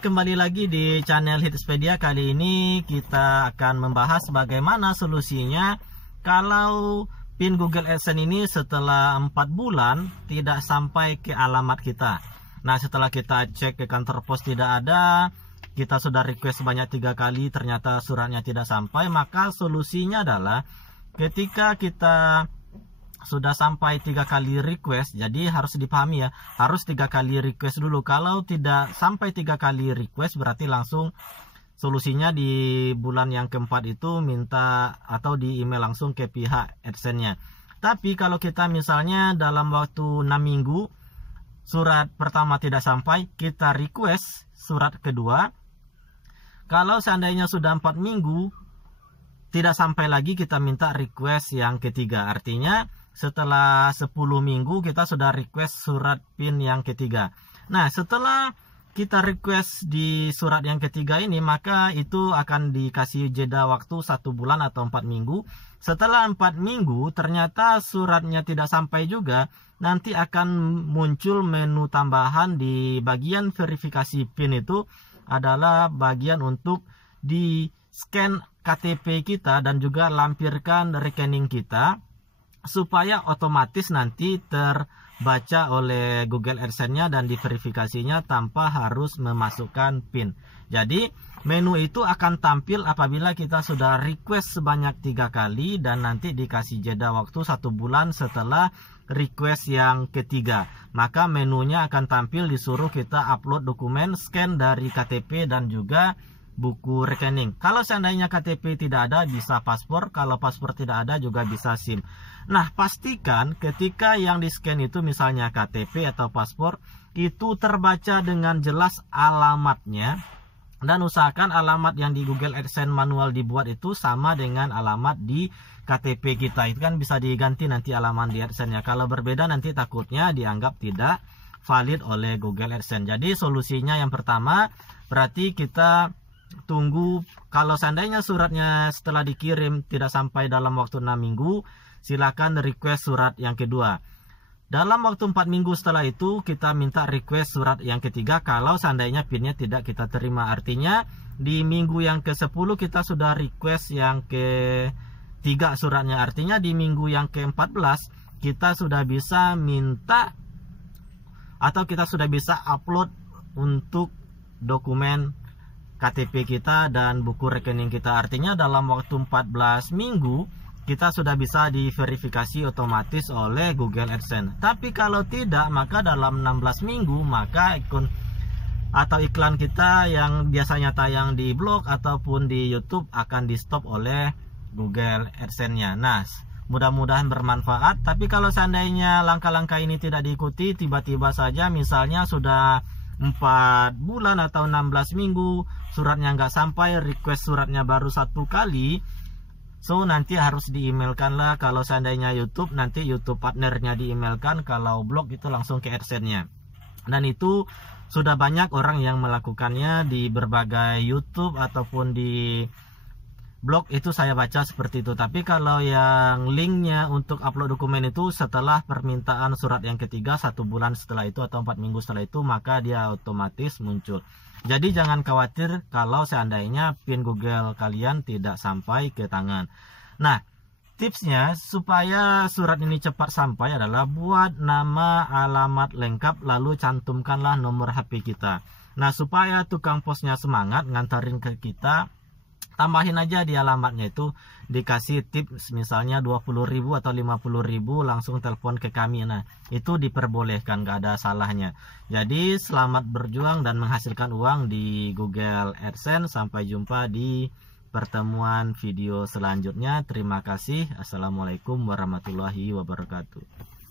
kembali lagi di channel Hitspedia. Kali ini kita akan membahas bagaimana solusinya kalau PIN Google AdSense ini setelah 4 bulan tidak sampai ke alamat kita. Nah, setelah kita cek ke kantor pos tidak ada, kita sudah request sebanyak 3 kali, ternyata suratnya tidak sampai, maka solusinya adalah ketika kita sudah sampai 3 kali request, jadi harus dipahami ya, harus 3 kali request dulu. Kalau tidak sampai 3 kali request berarti langsung solusinya di bulan yang keempat itu minta atau di email langsung ke pihak AdSense-nya. Tapi kalau kita misalnya dalam waktu 6 minggu surat pertama tidak sampai, kita request surat kedua. Kalau seandainya sudah 4 minggu tidak sampai lagi, kita minta request yang ketiga. Artinya setelah 10 minggu kita sudah request surat PIN yang ketiga. Nah, setelah kita request di surat yang ketiga ini, maka itu akan dikasih jeda waktu 1 bulan atau 4 minggu. Setelah 4 minggu ternyata suratnya tidak sampai juga, nanti akan muncul menu tambahan di bagian verifikasi PIN. Itu adalah bagian untuk di scan KTP kita dan juga lampirkan rekening kita, supaya otomatis nanti terbaca oleh Google AdSense-nya dan diverifikasinya tanpa harus memasukkan PIN. Jadi menu itu akan tampil apabila kita sudah request sebanyak 3 kali dan nanti dikasih jeda waktu 1 bulan setelah request yang ketiga. Maka menunya akan tampil, disuruh kita upload dokumen, scan dari KTP dan juga buku rekening. Kalau seandainya KTP tidak ada, bisa paspor. Kalau paspor tidak ada, juga bisa SIM. Nah, pastikan ketika yang di scan itu misalnya KTP atau paspor, itu terbaca dengan jelas alamatnya. Dan usahakan alamat yang di Google AdSense manual dibuat itu sama dengan alamat di KTP kita. Itu kan bisa diganti nanti alamat di AdSense-nya. Kalau berbeda nanti takutnya dianggap tidak valid oleh Google AdSense. Jadi solusinya yang pertama, berarti kita tunggu. Kalau seandainya suratnya setelah dikirim tidak sampai dalam waktu 6 minggu, silakan request surat yang kedua. Dalam waktu 4 minggu setelah itu kita minta request surat yang ketiga kalau seandainya PIN-nya tidak kita terima. Artinya di minggu yang ke-10 kita sudah request yang ke-3 suratnya. Artinya di minggu yang ke-14 kita sudah bisa minta atau kita sudah bisa upload untuk dokumen KTP kita dan buku rekening kita. Artinya dalam waktu 14 minggu kita sudah bisa diverifikasi otomatis oleh Google AdSense. Tapi kalau tidak, maka dalam 16 minggu maka akun atau iklan kita yang biasanya tayang di blog ataupun di YouTube akan di stop oleh Google AdSense-nya. Nah, mudah-mudahan bermanfaat. Tapi kalau seandainya langkah-langkah ini tidak diikuti, tiba-tiba saja misalnya sudah 4 bulan atau 16 minggu suratnya nggak sampai, request suratnya baru 1 kali, so nanti harus di-emailkan lah. Kalau seandainya YouTube, nanti YouTube partnernya di-emailkan. Kalau blog itu langsung ke AdSense-nya. Dan itu sudah banyak orang yang melakukannya di berbagai YouTube ataupun di blog, itu saya baca seperti itu. Tapi kalau yang linknya untuk upload dokumen itu setelah permintaan surat yang ketiga 1 bulan setelah itu atau 4 minggu setelah itu, maka dia otomatis muncul. Jadi jangan khawatir kalau seandainya PIN Google kalian tidak sampai ke tangan. Nah, tipsnya supaya surat ini cepat sampai adalah buat nama, alamat lengkap, lalu cantumkanlah nomor HP kita. Nah, supaya tukang posnya semangat ngantarin ke kita, tambahin aja di alamatnya itu, dikasih tips misalnya 20.000 atau 50.000, langsung telepon ke kami. Nah, itu diperbolehkan, gak ada salahnya. Jadi selamat berjuang dan menghasilkan uang di Google AdSense. Sampai jumpa di pertemuan video selanjutnya. Terima kasih. Assalamualaikum warahmatullahi wabarakatuh.